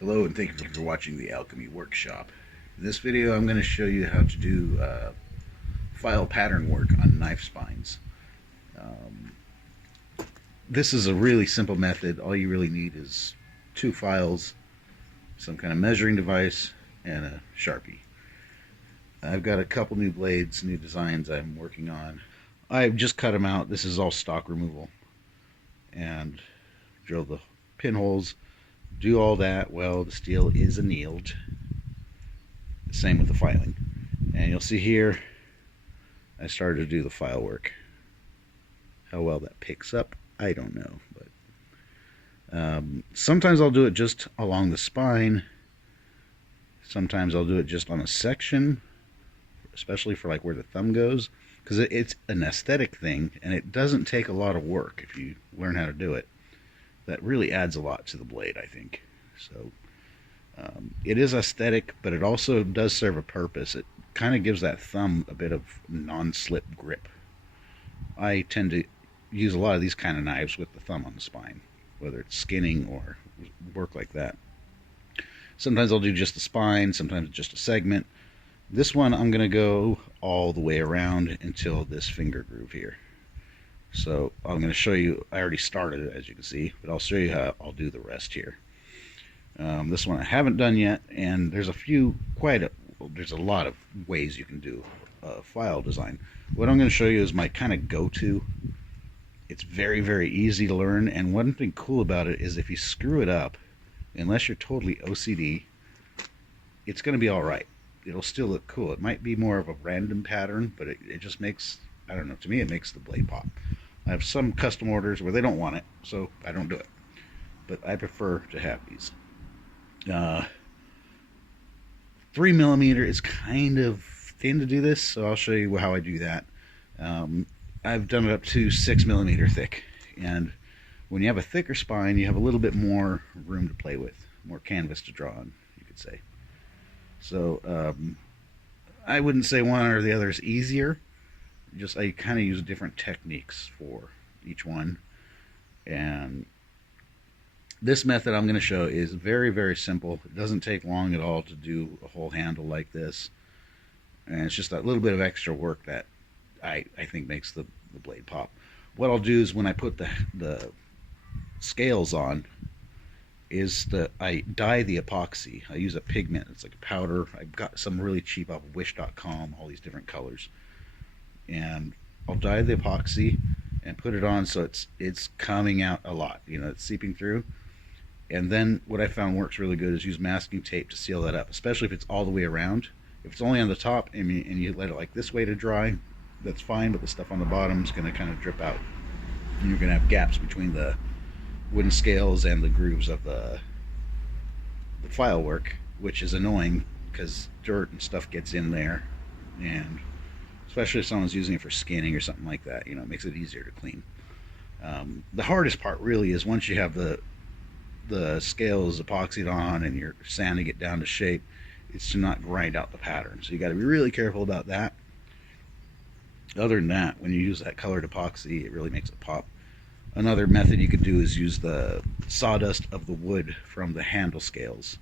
Hello and thank you for watching the Alchemy Workshop. In this video I'm going to show you how to do file pattern work on knife spines. Um, this is a really simple method. All you really need is two files, some kind of measuring device, and a sharpie. I've got a couple new blades, new designs I'm working on. I've just cut them out. This is all stock removal. And drill the pinholes. Do all that while the steel is annealed. Same with the filing. And you'll see here, I started to do the file work. How well that picks up, I don't know. But sometimes I'll do it just along the spine. Sometimes I'll do it just on a section, especially for like where the thumb goes, because it's an aesthetic thing, and it doesn't take a lot of work if you learn how to do it. That really adds a lot to the blade, I think. So it is aesthetic, but it also does serve a purpose. It kind of gives that thumb a bit of non-slip grip. I tend to use a lot of these kind of knives with the thumb on the spine, whether it's skinning or work like that. Sometimes I'll do just the spine, sometimes just a segment. This one I'm going to go all the way around until this finger groove here. So I'm going to show you, I already started it as you can see, but I'll show you how I'll do the rest here. This one I haven't done yet, and there's there's a lot of ways you can do file design. What I'm going to show you is my kind of go-to. It's very, very easy to learn, and one thing cool about it is if you screw it up, unless you're totally OCD, it's going to be alright. It'll still look cool. It might be more of a random pattern, but it just makes, I don't know, to me it makes the blade pop. I have some custom orders where they don't want it, so I don't do it. But I prefer to have these. 3mm is kind of thin to do this, so I'll show you how I do that. I've done it up to 6mm thick, and when you have a thicker spine, you have a little bit more room to play with, more canvas to draw on, you could say. So I wouldn't say one or the other is easier. Just I kind of use different techniques for each one, and this method I'm going to show is very, very simple. It doesn't take long at all to do a whole handle like this, and it's just that little bit of extra work that I think makes the blade pop. What I'll do is when I put the scales on is I dye the epoxy. I use a pigment. It's like a powder. I got some really cheap off of wish.com, all these different colors. And I'll dye the epoxy and put it on so it's coming out a lot. You know, it's seeping through. And then what I found works really good is use masking tape to seal that up, especially if it's all the way around. If it's only on the top and you let it like this way to dry, that's fine, but the stuff on the bottom is going to kind of drip out. And you're going to have gaps between the wooden scales and the grooves of the file work, which is annoying because dirt and stuff gets in there, and especially if someone's using it for skinning or something like that, you know, it makes it easier to clean. The hardest part really is once you have the scales epoxied on and you're sanding it down to shape, it's to not grind out the pattern. So you got to be really careful about that. Other than that, when you use that colored epoxy, it really makes it pop. Another method you could do is use the sawdust of the wood from the handle scales.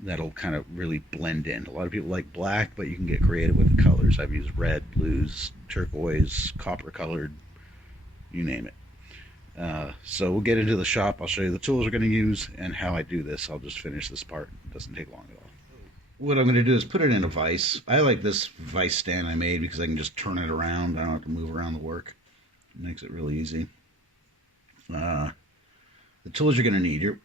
That'll kind of really blend in. A lot of people like black, but you can get creative with the colors. I've used red, blues, turquoise, copper colored, you name it. So we'll get into the shop. I'll show you the tools we're going to use and how I do this. I'll just finish this part. It doesn't take long at all. What I'm going to do is put it in a vise. I like this vise stand I made because I can just turn it around. I don't have to move around the work. It makes it really easy. The tools you're going to need.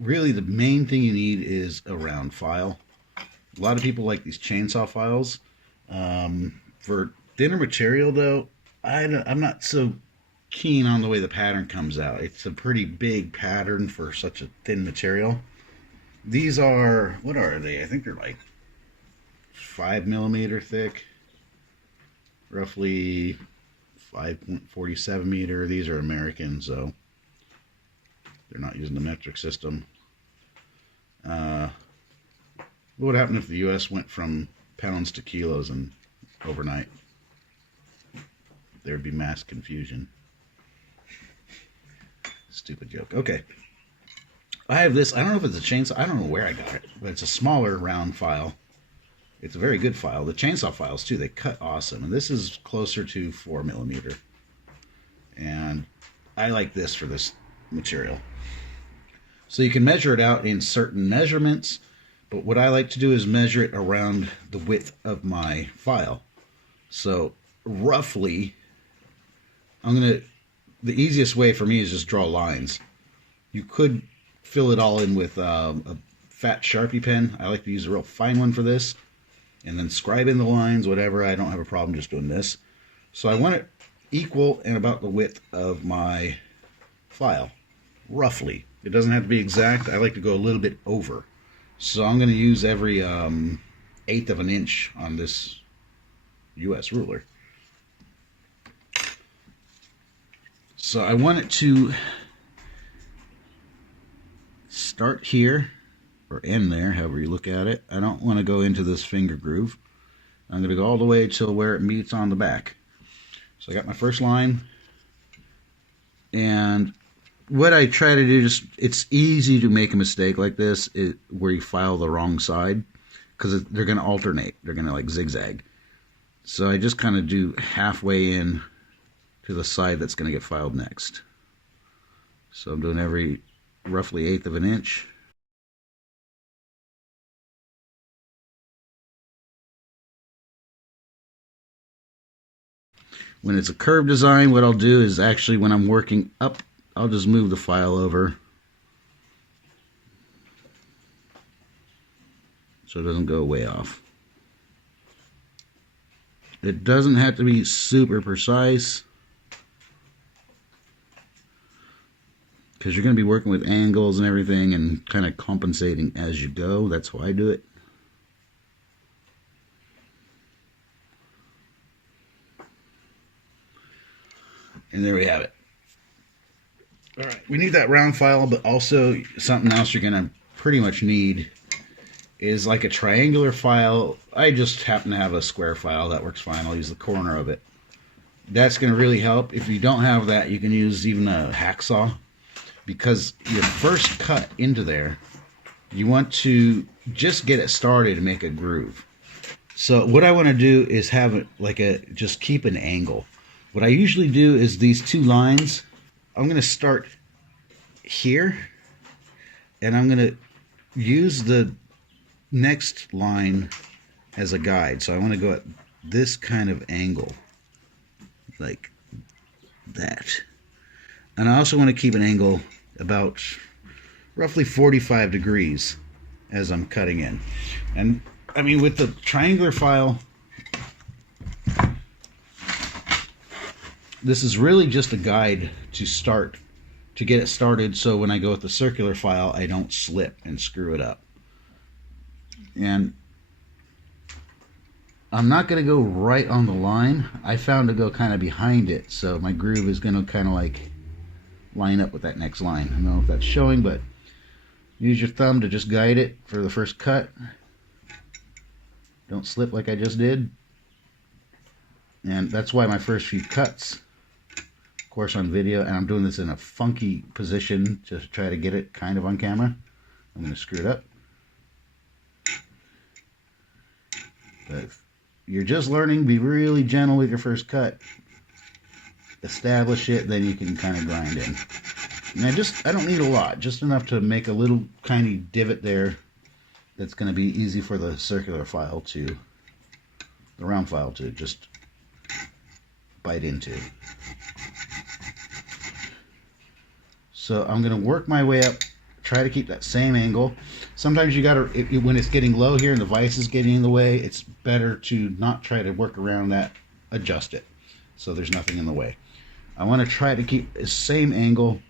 Really, the main thing you need is a round file. A lot of people like these chainsaw files. For thinner material, though, I'm not so keen on the way the pattern comes out. It's a pretty big pattern for such a thin material. These are, what are they? I think they're like 5mm thick, roughly 5.47 meter. These are American, so they're not using the metric system. What would happen if the US went from pounds to kilos and overnight? There'd be mass confusion. Stupid joke. Okay. I have this, I don't know if it's a chainsaw, I don't know where I got it, but it's a smaller round file. It's a very good file. The chainsaw files too, they cut awesome. And this is closer to 4mm. And I like this for this material. So you can measure it out in certain measurements, but what I like to do is measure it around the width of my file. So roughly, the easiest way for me is just draw lines. You could fill it all in with a fat Sharpie pen. I like to use a real fine one for this. And then scribe in the lines, whatever. I don't have a problem just doing this. So I want it equal and about the width of my file, roughly. It doesn't have to be exact. I like to go a little bit over. So I'm going to use every 1/8 of an inch on this US ruler. So I want it to start here or end there, however you look at it. I don't want to go into this finger groove. I'm going to go all the way till where it meets on the back. So I got my first line, and what I try to do, it's easy to make a mistake like this where you file the wrong side, because they're going to alternate. They're going to like zigzag. So I just kind of do halfway in to the side that's going to get filed next. So I'm doing every roughly 1/8 of an inch. When it's a curved design, what I'll do is actually when I'm working up, I'll just move the file over so it doesn't go way off. It doesn't have to be super precise, because you're going to be working with angles and everything and kind of compensating as you go. That's how I do it. And there we have it. All right, we need that round file, but also something else you're going to pretty much need is like a triangular file. I just happen to have a square file that works fine. I'll use the corner of it. That's going to really help. If you don't have that, you can use even a hacksaw, because your first cut into there, you want to just get it started and make a groove. So what I want to do is have it like just keep an angle. What I usually do is these two lines, I'm going to start here, and I'm going to use the next line as a guide. So I want to go at this kind of angle, like that. And I also want to keep an angle about roughly 45 degrees as I'm cutting in. And I mean, with the triangular file, this is really just a guide to get it started, so when I go with the circular file, I don't slip and screw it up. And I'm not going to go right on the line. I found to go kind of behind it, so my groove is going to kind of like line up with that next line. I don't know if that's showing, but use your thumb to just guide it for the first cut. Don't slip like I just did. And that's why my first few cuts, of course on video, and I'm doing this in a funky position to try to get it kind of on camera. I'm going to screw it up. But if you're just learning, be really gentle with your first cut. Establish it, then you can kind of grind in. And I don't need a lot, just enough to make a little tiny divot there that's going to be easy for the circular file the round file to just bite into. So I'm going to work my way up, try to keep that same angle. Sometimes you got to, when it's getting low here and the vise is getting in the way, it's better to not try to work around that, adjust it so there's nothing in the way. I want to try to keep the same angle.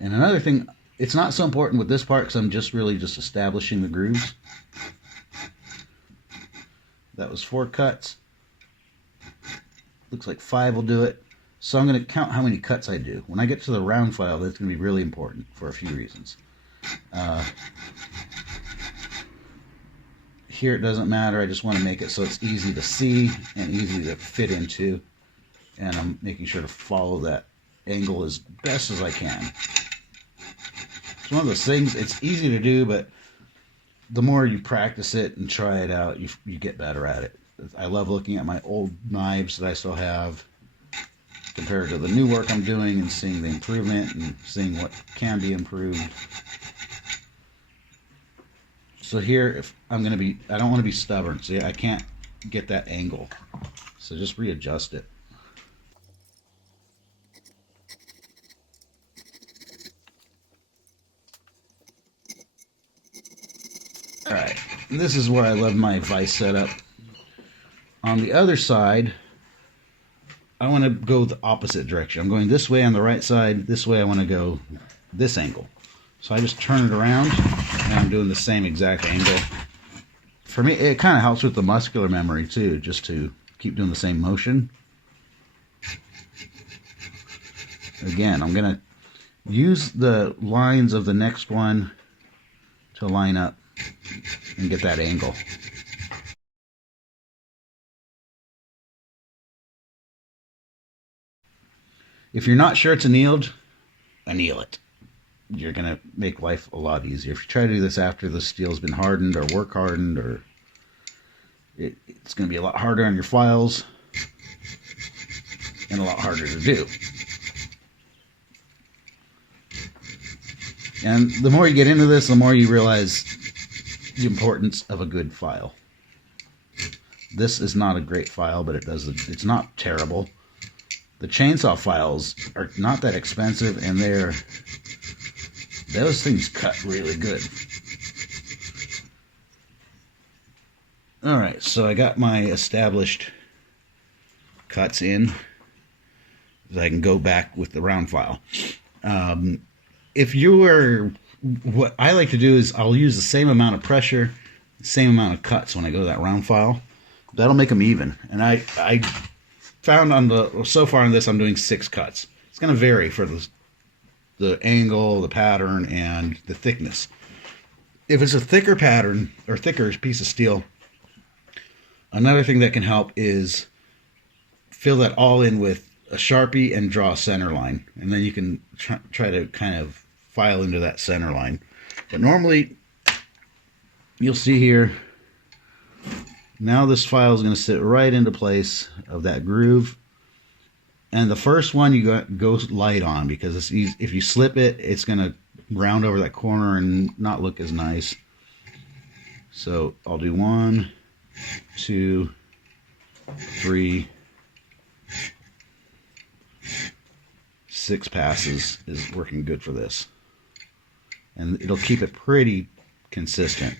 And another thing, it's not so important with this part because I'm just really just establishing the grooves. That was 4 cuts. Looks like 5 will do it. So I'm going to count how many cuts I do. When I get to the round file, that's going to be really important for a few reasons. Here it doesn't matter. I just want to make it so it's easy to see and easy to fit into. And I'm making sure to follow that angle as best as I can. It's one of those things, it's easy to do, but the more you practice it and try it out, you get better at it. I love looking at my old knives that I still have compared to the new work I'm doing and seeing the improvement and seeing what can be improved. So here, if I'm going to be, I don't want to be stubborn. See, I can't get that angle. So just readjust it. All right, this is where I love my vise setup. On the other side, I want to go the opposite direction. I'm going this way on the right side. This way I want to go this angle. So I just turn it around, and I'm doing the same exact angle. For me, it kind of helps with the muscular memory too, just to keep doing the same motion. Again, I'm going to use the lines of the next one to line up and get that angle. If you're not sure it's annealed, anneal it. You're going to make life a lot easier. If you try to do this after the steel's been hardened or work hardened, or it's going to be a lot harder on your files and a lot harder to do. And the more you get into this, the more you realize the importance of a good file. This is not a great file, but it's not terrible. The chainsaw files are not that expensive, and those things cut really good. Alright, so I got my established cuts in, so I can go back with the round file. What I like to do is I'll use the same amount of pressure, the same amount of cuts when I go to that round file. That'll make them even. And I found so far on this I'm doing 6 cuts. It's going to vary for the angle, the pattern, and the thickness. If it's a thicker pattern or thicker piece of steel, another thing that can help is fill that all in with a Sharpie and draw a center line. And then you can try to kind of file into that center line. But normally, you'll see here, now this file is going to sit right into place of that groove. And the first one you go light on, because it's easy. If you slip it, it's going to round over that corner and not look as nice. So I'll do 1, 2, 3, 6 passes is working good for this. And it'll keep it pretty consistent.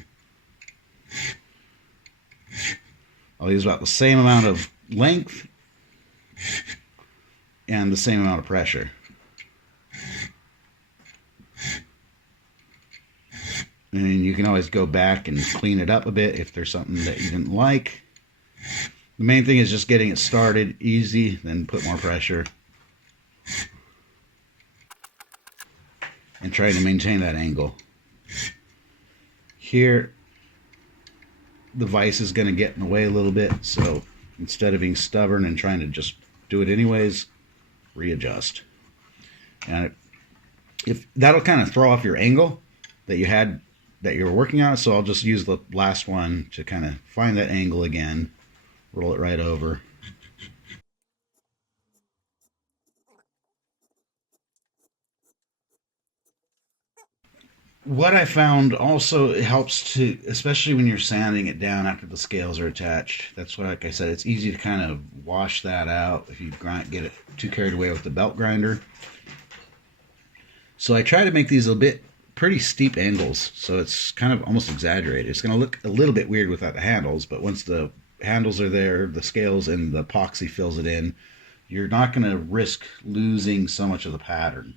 I'll use about the same amount of length and the same amount of pressure. And you can always go back and clean it up a bit if there's something that you didn't like. The main thing is just getting it started easy, then put more pressure. And try to maintain that angle. Here, the vise is going to get in the way a little bit, so instead of being stubborn and trying to just do it anyways, readjust. And if that'll kind of throw off your angle that you're working on, so I'll just use the last one to kind of find that angle again, roll it right over. What I found also, it helps to, especially when you're sanding it down after the scales are attached. That's why, like I said, it's easy to kind of wash that out if you get it too carried away with the belt grinder. So I try to make these pretty steep angles, so it's kind of almost exaggerated. It's going to look a little bit weird without the handles, but once the handles are there, the scales and the epoxy fills it in, you're not going to risk losing so much of the pattern.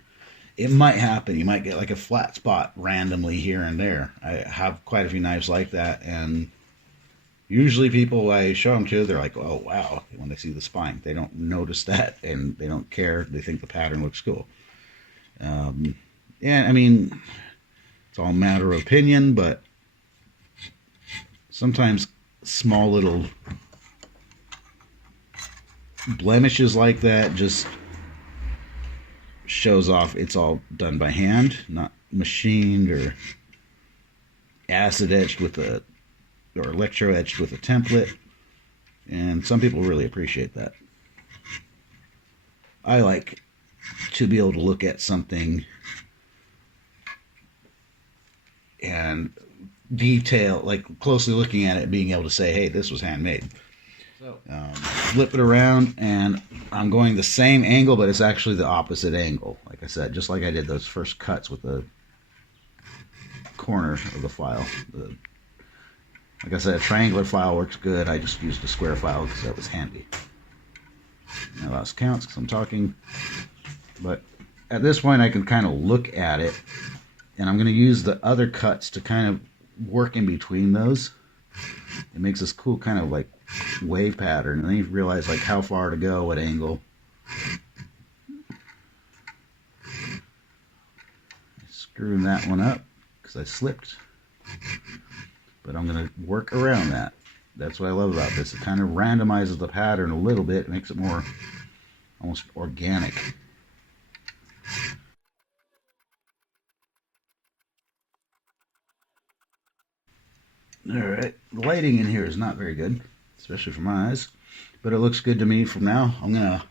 It might happen. You might get like a flat spot randomly here and there. I have quite a few knives like that, and usually people I show them to, they're like, oh wow, when they see the spine. They don't notice that, and they don't care. They think the pattern looks cool. Yeah, I mean, it's all a matter of opinion, but sometimes small little blemishes like that just shows off it's all done by hand, not machined or acid etched with a, or electro etched with a template, and some people really appreciate that. I like to be able to look at something and detail, like closely looking at it, being able to say, hey, this was handmade. So flip it around, and I'm going the same angle, but it's actually the opposite angle. Like I said, just like I did those first cuts with the corner of the file. Like I said, a triangular file works good. I just used a square file because that was handy. I lost counts because I'm talking. But at this point, I can kind of look at it, and I'm going to use the other cuts to kind of work in between those. It makes this cool kind of like wave pattern, and then you realize like how far to go, what angle. Screwing that one up because I slipped, but I'm going to work around that. That's what I love about this. It kind of randomizes the pattern a little bit, makes it more almost organic. Alright, the lighting in here is not very good, especially for my eyes, but it looks good to me from now. I'm going to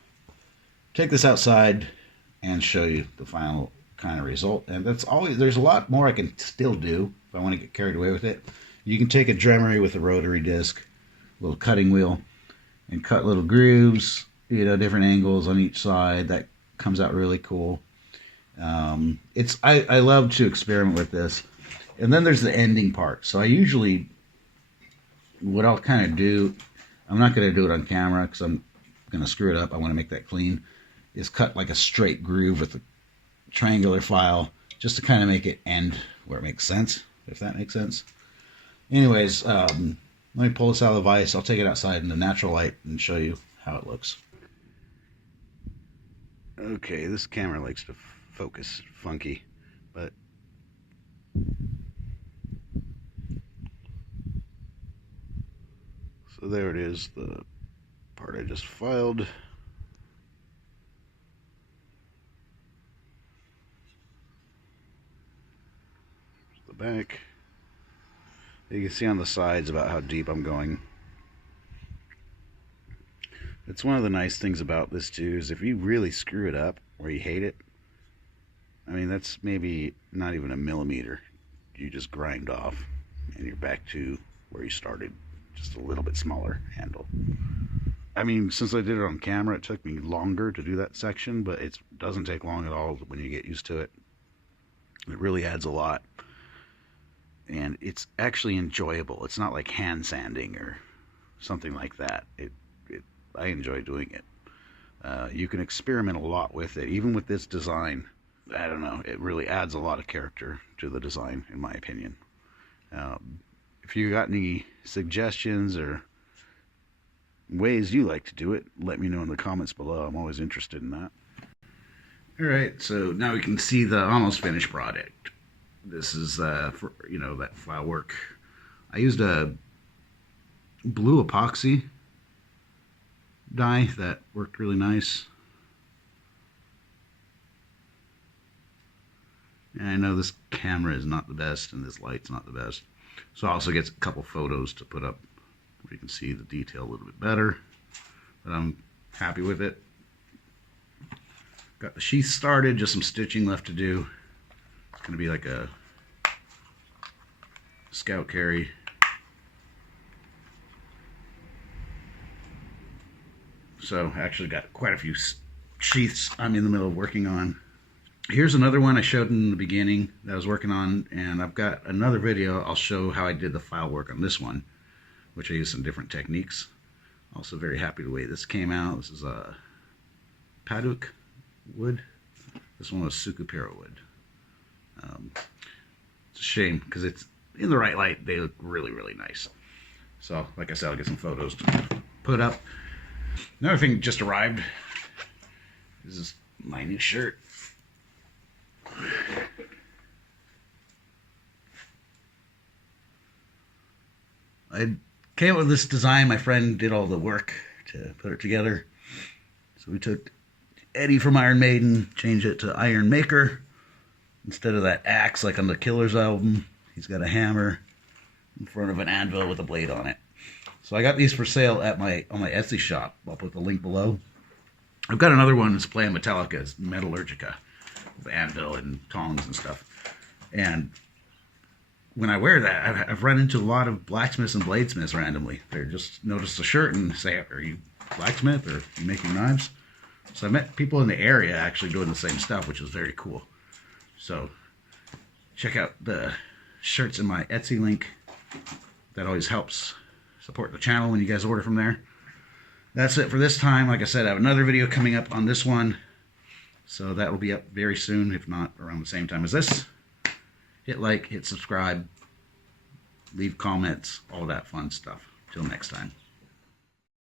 take this outside and show you the final kind of result. And that's always, there's a lot more I can still do if I want to get carried away with it. You can take a Dremery with a rotary disc, a little cutting wheel, and cut little grooves, you know, different angles on each side. That comes out really cool. I love to experiment with this. And then there's the ending part. So I usually, what I'll kind of do, I'm not going to do it on camera because I'm going to screw it up. I want to make that clean. Is cut like a straight groove with a triangular file just to kind of make it end where it makes sense, if that makes sense. Anyways, let me pull this out of the vise. I'll take it outside in the natural light and show you how it looks. Okay, this camera likes to focus funky, but so there it is, the part I just filed. The back. You can see on the sides about how deep I'm going. It's one of the nice things about this too, is if you really screw it up or you hate it, I mean, that's maybe not even a millimeter. You just grind off and you're back to where you started, just a little bit smaller handle. I mean, since I did it on camera, it took me longer to do that section, but it doesn't take long at all when you get used to it. It really adds a lot. And it's actually enjoyable. It's not like hand sanding or something like that. I enjoy doing it. You can experiment a lot with it. Even with this design, I don't know, it really adds a lot of character to the design, in my opinion. If you got any suggestions or ways you like to do it, let me know in the comments below. I'm always interested in that. Alright, so now we can see the almost finished product. This is for, you know, that file work. I used a blue epoxy dye that worked really nice. And I know this camera is not the best and this light's not the best. So I also get a couple photos to put up where you can see the detail a little bit better. But I'm happy with it. Got the sheath started, just some stitching left to do. It's going to be like a scout carry. So I actually got quite a few sheaths I'm in the middle of working on. Here's another one I showed in the beginning that I was working on, and I've got another video. I'll show how I did the file work on this one, which I used some different techniques. Also very happy the way this came out. This is a Paduk wood. This one was Sukupira wood. It's a shame because it's in the right light. They look really, really nice. So, like I said, I'll get some photos to put up. Another thing just arrived. This is my new shirt. I came up with this design. My friend did all the work to put it together. So we took Eddie from Iron Maiden, changed it to Iron Maker. Instead of that axe like on the Killer's album, he's got a hammer in front of an anvil with a blade on it. So I got these for sale at on my Etsy shop. I'll put the link below. I've got another one that's playing Metallica's Metallurgica with anvil and tongs and stuff. And when I wear that, I've run into a lot of blacksmiths and bladesmiths randomly. They just notice the shirt and say, "Are you blacksmith or are you making knives?" So I met people in the area actually doing the same stuff, which was very cool. So check out the shirts in my Etsy link. That always helps support the channel when you guys order from there. That's it for this time. Like I said, I have another video coming up on this one. So that will be up very soon, if not around the same time as this. Hit like, hit subscribe, leave comments, all that fun stuff. Till next time.